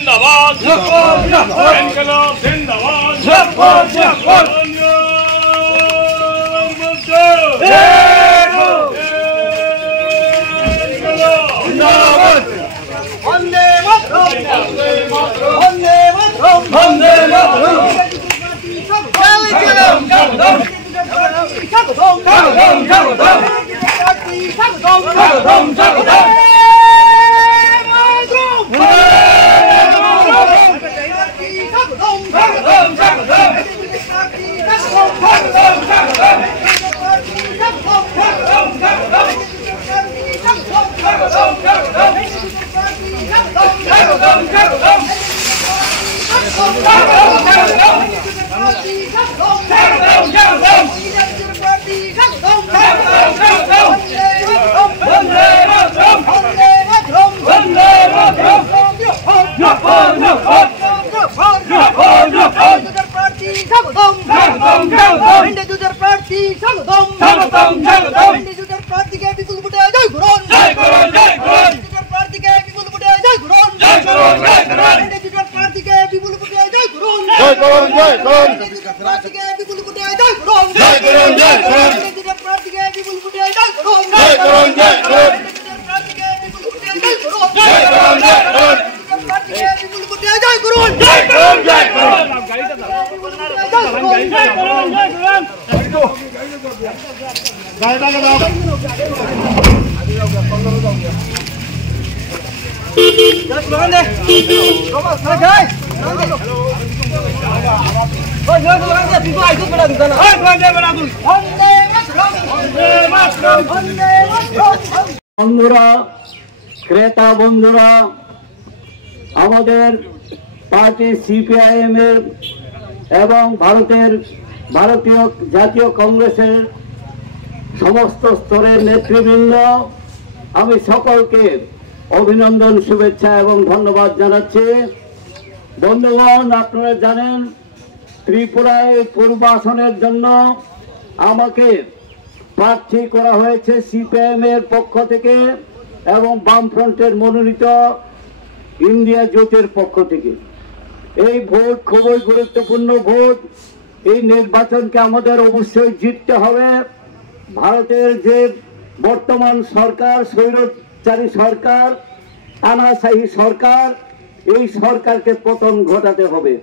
जिंदाबाद इनकलाब जिंदाबाद वंदे मातरम वंदे मातरम वंदे मातरम বন্ধুরা, ক্রেতা বন্ধুরা, আমাদের পার্টি সিপিআইএম এর এবং ভারতীয় জাতীয় কংগ্রেসের সমস্ত স্তরের নেতৃবৃন্দ, আমি সকলকে অভিনন্দন, শুভেচ্ছা এবং ধন্যবাদ জানাচ্ছি। বন্ধুগণ, আপনারা জানেন ত্রিপুরায় পূর্ব আসনের জন্য আমাকে প্রার্থী করা হয়েছে সিপিআইএম এর পক্ষ থেকে এবং বামফ্রন্টের মনোনীত ইন্ডিয়া জোটের পক্ষ থেকে। এই ভোট খুবই গুরুত্বপূর্ণ ভোট। এই নির্বাচনকে আমাদের অবশ্যই জিততে হবে। ভারতের যে বর্তমান সরকার, স্বৈরাচারী সরকার, তানাশাহী সরকার, এই সরকারকে পতন ঘটাতে হবে।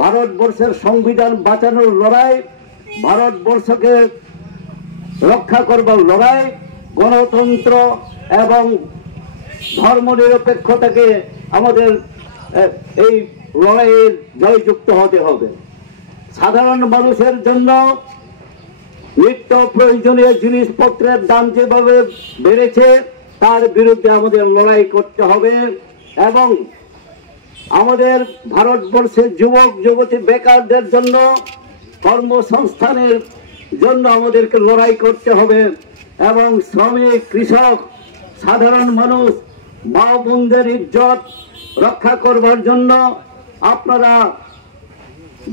ভারতবর্ষের সংবিধান বাঁচানোর লড়াই, ভারতবর্ষকে রক্ষা করবার লড়াই, গণতন্ত্র এবং ধর্মনিরপেক্ষতাকে আমাদের এই লড়াইয়ের জয়যুক্ত হতে হবে। সাধারণ মানুষের জন্য নিত্য প্রয়োজনীয় জিনিসপত্রের দাম যেভাবে বেড়েছে তার বিরুদ্ধে আমাদের লড়াই করতে হবে এবং আমাদের ভারতবর্ষের যুবক যুবতী বেকারদের জন্য কর্মসংস্থানের জন্য আমাদেরকে লড়াই করতে হবে এবং শ্রমিক, কৃষক, সাধারণ মানুষ, মা বোনদের ইজ্জত রক্ষা করবার জন্য আপনারা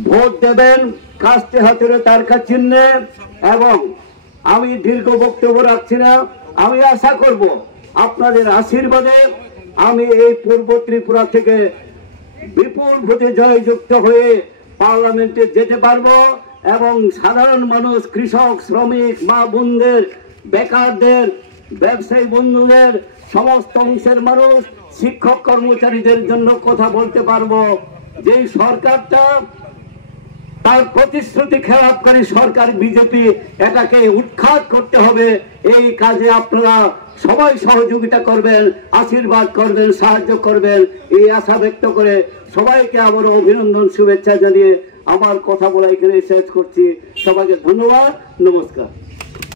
ভোট দেবেন কাস্তে হাতুড়ে তারকা চিহ্নে। এবং আমি দীর্ঘ বক্তব্য রাখছি না, আমি আশা করব আপনাদের আশীর্বাদে আমি এই পূর্ব ত্রিপুরা থেকে বিপুল ভোটে জয়যুক্ত হয়ে পার্লামেন্টে যেতে পারবো এবং সাধারণ মানুষ, কৃষক, শ্রমিক, মা বোনদের, বেকারদের, ব্যবসায়ী বন্ধুদের, সমস্ত অংশের মানুষ, শিক্ষক কর্মচারীদের জন্য কথা বলতে পারবো। যেই সরকারটা তার প্রতিশ্রুতি খেলাপকারী সরকার বিজেপি, এটাকে উৎখাত করতে হবে। এই কাজে আপনারা সবাই সহযোগিতা করবেন, আশীর্বাদ করবেন, সাহায্য করবেন, এই আশা ব্যক্ত করে সবাইকে আবার অভিনন্দন, শুভেচ্ছা জানিয়ে আমার কথা বলা এখানে শেষ করছি। সবাইকে ধন্যবাদ, নমস্কার।